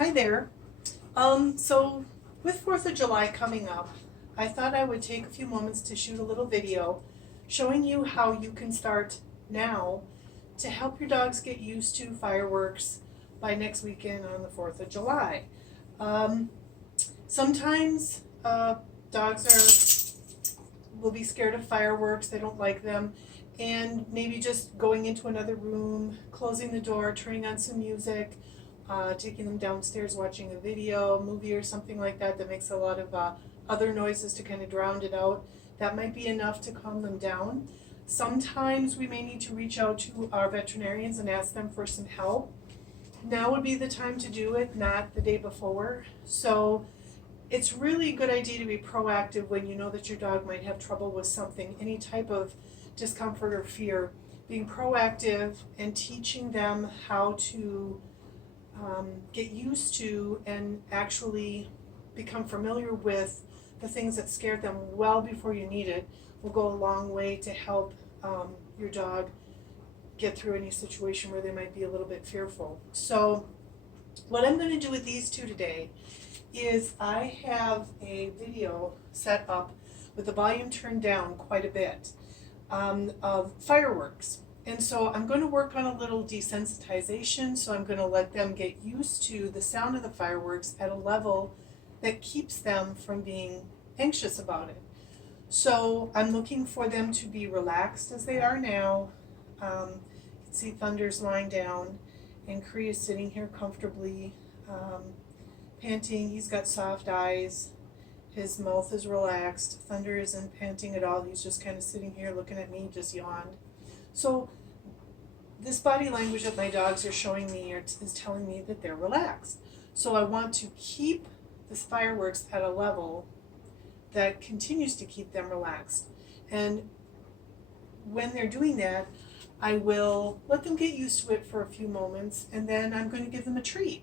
Hi there. So with 4th of July coming up, I thought I would take a few moments to shoot a little video showing you how you can start now to help your dogs get used to fireworks by next weekend on the 4th of July. Sometimes dogs will be scared of fireworks, they don't like them, and maybe just going into another room, closing the door, turning on some music, taking them downstairs, watching a video, movie or something like that that makes a lot of other noises to kind of drown it out. That might be enough to calm them down. Sometimes we may need to reach out to our veterinarians and ask them for some help. Now would be the time to do it, not the day before. So it's really a good idea to be proactive when you know that your dog might have trouble with something, any type of discomfort or fear. Being proactive and teaching them how to get used to and actually become familiar with the things that scared them well before you need it will go a long way to help your dog get through any situation where they might be a little bit fearful. So what I'm going to do with these two today is I have a video set up with the volume turned down quite a bit of fireworks. And so I'm going to work on a little desensitization, so I'm going to let them get used to the sound of the fireworks at a level that keeps them from being anxious about it. So I'm looking for them to be relaxed as they are now. You can see Thunder's lying down, and Cree is sitting here comfortably, panting. He's got soft eyes. His mouth is relaxed. Thunder isn't panting at all. He's just kind of sitting here looking at me, just yawned. So this body language that my dogs are showing me is telling me that they're relaxed. So I want to keep this fireworks at a level that continues to keep them relaxed. And when they're doing that, I will let them get used to it for a few moments, and then I'm going to give them a treat.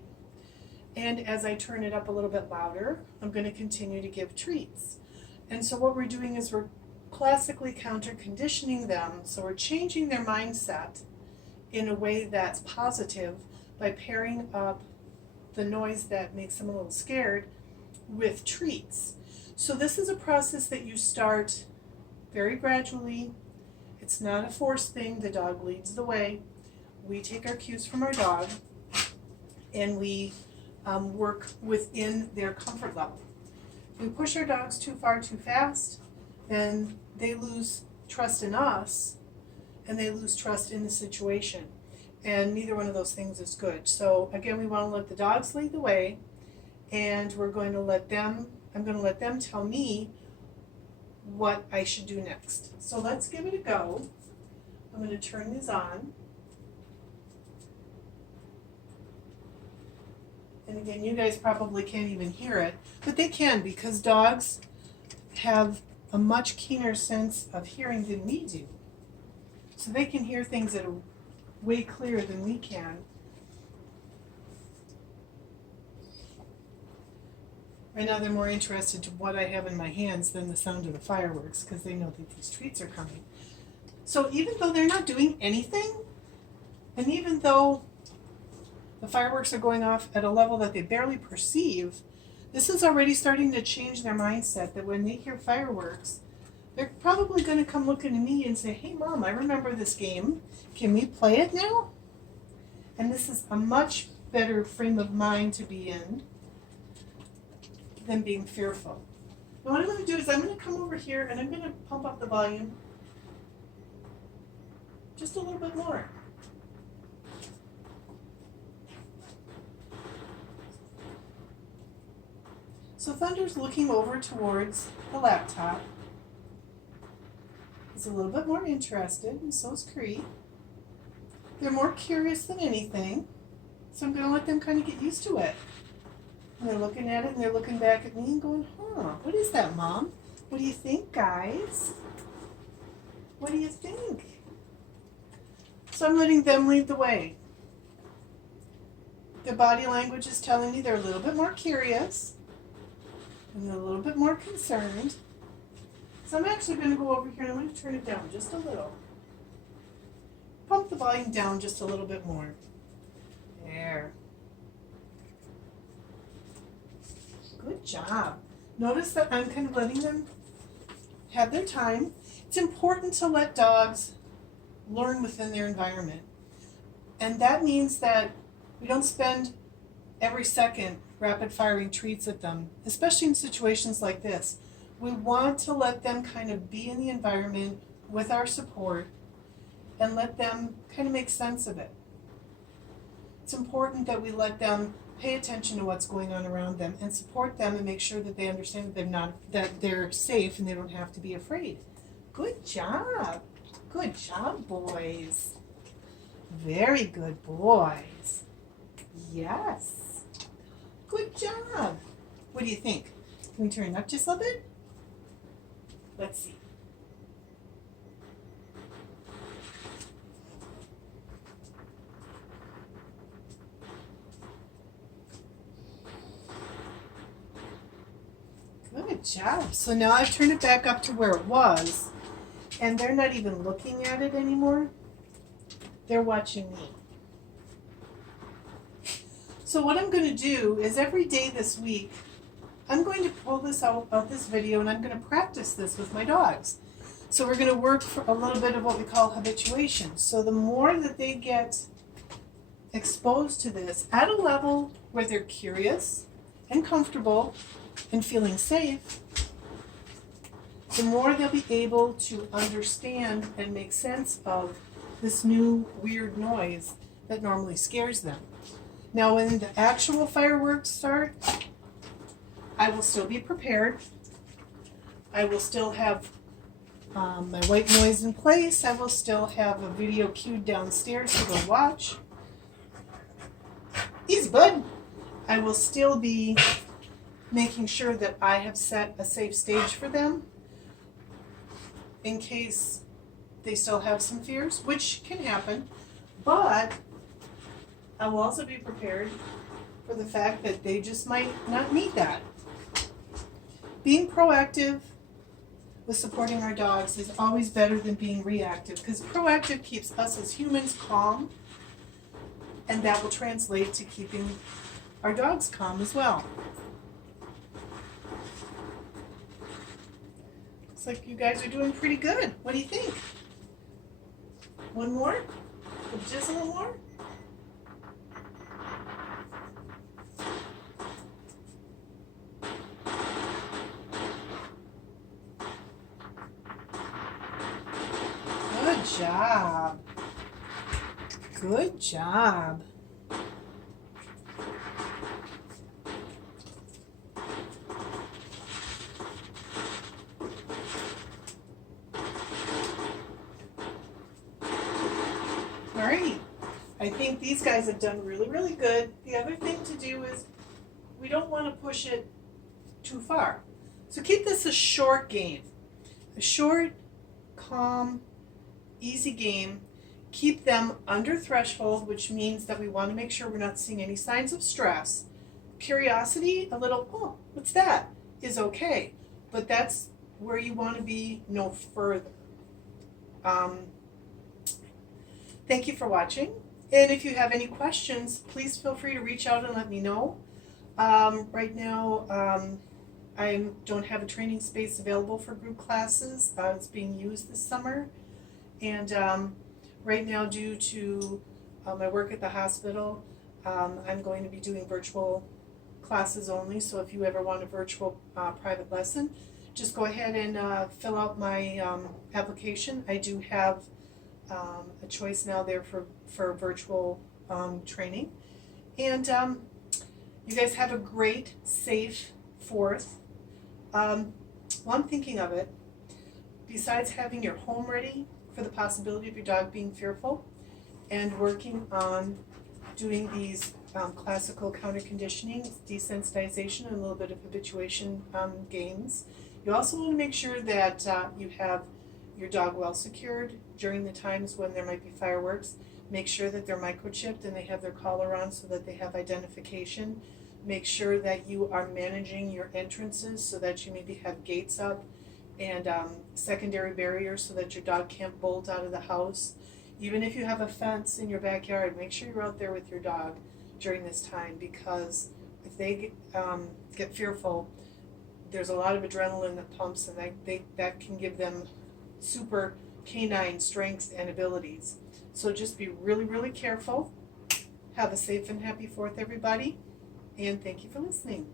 And as I turn it up a little bit louder, I'm going to continue to give treats. And so what we're doing is we're classically counterconditioning them, so we're changing their mindset in a way that's positive by pairing up the noise that makes them a little scared with treats. So this is a process that you start very gradually. It's not a forced thing. The dog leads the way. We take our cues from our dog, and we work within their comfort level. If we push our dogs too far too fast, then they lose trust in us and they lose trust in the situation. And neither one of those things is good. So again, we want to let the dogs lead the way, and I'm going to let them tell me what I should do next. So let's give it a go. I'm going to turn these on. And again, you guys probably can't even hear it, but they can, because dogs have a much keener sense of hearing than we do. So they can hear things that are way clearer than we can. Right now they're more interested in what I have in my hands than the sound of the fireworks, because they know that these treats are coming. So even though they're not doing anything, and even though the fireworks are going off at a level that they barely perceive, this is already starting to change their mindset, that when they hear fireworks, they're probably going to come looking at me and say, "Hey Mom, I remember this game. Can we play it now?" And this is a much better frame of mind to be in than being fearful. Now what I'm going to do is I'm going to come over here and I'm going to pump up the volume just a little bit more. So Thunder's looking over towards the laptop. He's a little bit more interested, and so is Cree. They're more curious than anything, so I'm going to let them kind of get used to it. And they're looking at it, and they're looking back at me and going, what is that, Mom? What do you think, guys? What do you think? So I'm letting them lead the way. Their body language is telling me they're a little bit more curious, and they're a little bit more concerned. So I'm actually going to go over here and I'm going to turn it down just a little. Pump the volume down just a little bit more. There. Good job. Notice that I'm kind of letting them have their time. It's important to let dogs learn within their environment. And that means that we don't spend every second rapid firing treats at them, especially in situations like this. We want to let them kind of be in the environment with our support and let them kind of make sense of it. It's important that we let them pay attention to what's going on around them and support them and make sure that they understand that they're safe and they don't have to be afraid. Good job. Good job, boys. Very good boys. Yes. Good job. What do you think? Can we turn it up just a little bit? Let's see. Good job. So now I've turned it back up to where it was, and they're not even looking at it anymore. They're watching me. So what I'm going to do is every day this week, I'm going to pull this out of this video and I'm going to practice this with my dogs. So we're going to work for a little bit of what we call habituation. So the more that they get exposed to this at a level where they're curious and comfortable and feeling safe, the more they'll be able to understand and make sense of this new weird noise that normally scares them. Now when the actual fireworks start, I will still be prepared. I will still have my white noise in place. I will still have a video queued downstairs to go watch. Easy, bud. I will still be making sure that I have set a safe stage for them in case they still have some fears, which can happen. But I will also be prepared for the fact that they just might not need that. Being proactive with supporting our dogs is always better than being reactive, because proactive keeps us as humans calm, and that will translate to keeping our dogs calm as well. Looks like you guys are doing pretty good. What do you think? One more? Just a little more? Good job. Good job. All right. I think these guys have done really, really good. The other thing to do is we don't want to push it too far. So keep this a short game. A short, calm, easy game. Keep them under threshold, which means that we want to make sure we're not seeing any signs of stress. Curiosity, a little, oh, what's that, is okay. But that's where you want to be, no further. Thank you for watching. And if you have any questions, please feel free to reach out and let me know. Right now, I don't have a training space available for group classes. It's being used this summer. And right now, due to my work at the hospital, I'm going to be doing virtual classes only. So if you ever want a virtual private lesson, just go ahead and fill out my application. I do have a choice now there for virtual training. And you guys have a great, safe 4th. While I'm thinking of it, besides having your home ready for the possibility of your dog being fearful and working on doing these classical counterconditioning, desensitization, and a little bit of habituation games, you also want to make sure that you have your dog well secured during the times when there might be fireworks. Make sure that they're microchipped and they have their collar on so that they have identification. Make sure that you are managing your entrances so that you maybe have gates up and secondary barriers so that your dog can't bolt out of the house. Even if you have a fence in your backyard, make sure you're out there with your dog during this time, because if they get fearful, there's a lot of adrenaline that pumps, and that can give them super canine strengths and abilities. So just be really, really careful. Have a safe and happy 4th, everybody, and thank you for listening.